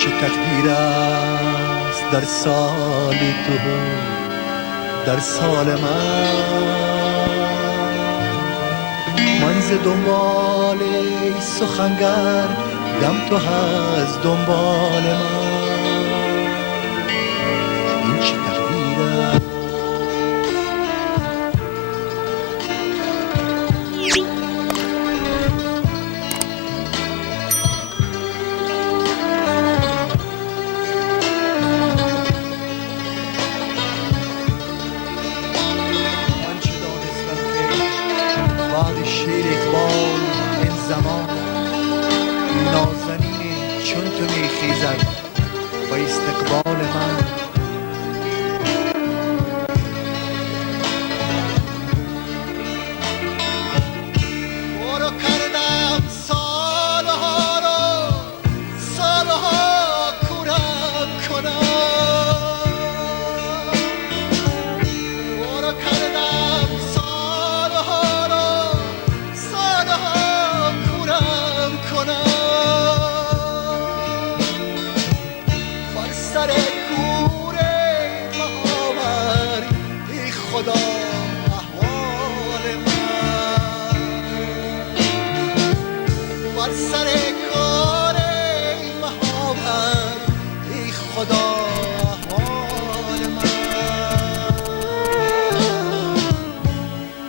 چه تقدیر است در سال تو در سال من ز دنبال سخنگر دم تو از دنبال من. این چه تقدیر است نازنین چون تو میخیزد با استقبال من. برو کردم سالها رو سالها کورم کنم. برو کردم سالها رو سالها کورم کنم. سر کوره مهاور ای خدا احوال من. بر سر کوره مهاور ای خدا احوال من.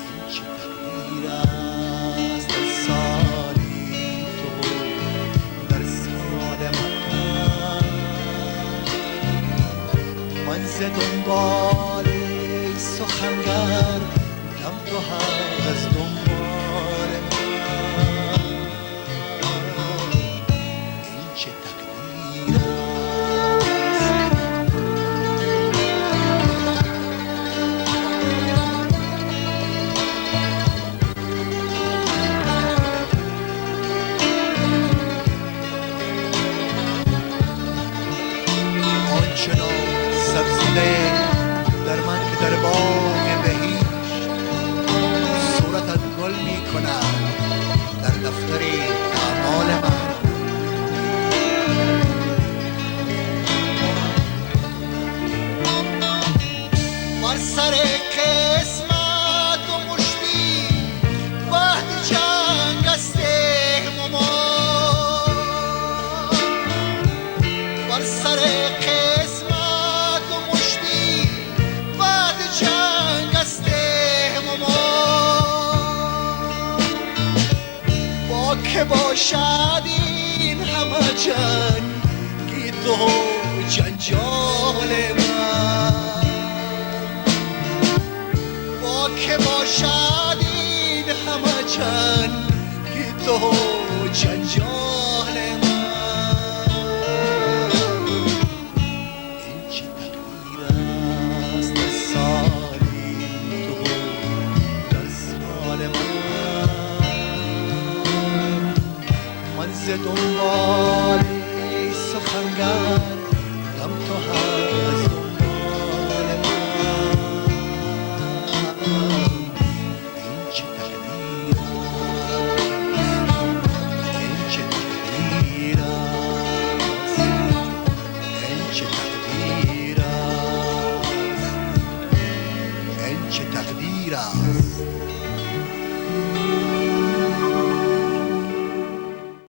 این چه تقدیر است در سالی تو در سال من ز دنبال سخنگر دم تو از دنبال من. این چه تقدیر است آنچنان سبزیده در من که در باغ بهیش صورتت گل می کند در دفتر اعمال من. بر سر قسمت و مشتی وحد جنگ است ماما. بر سر که باشد این همه جنگی تو جنجال من. با که باشد این همه جنگی تو جنجال من. این چه تقدیر است در سالی تو در سال من ز دنبال سخنگر دم تو از دنبال من. این چه تقدیر است این چه تقدیر است این چه تقدیر است این چه تقدیر است.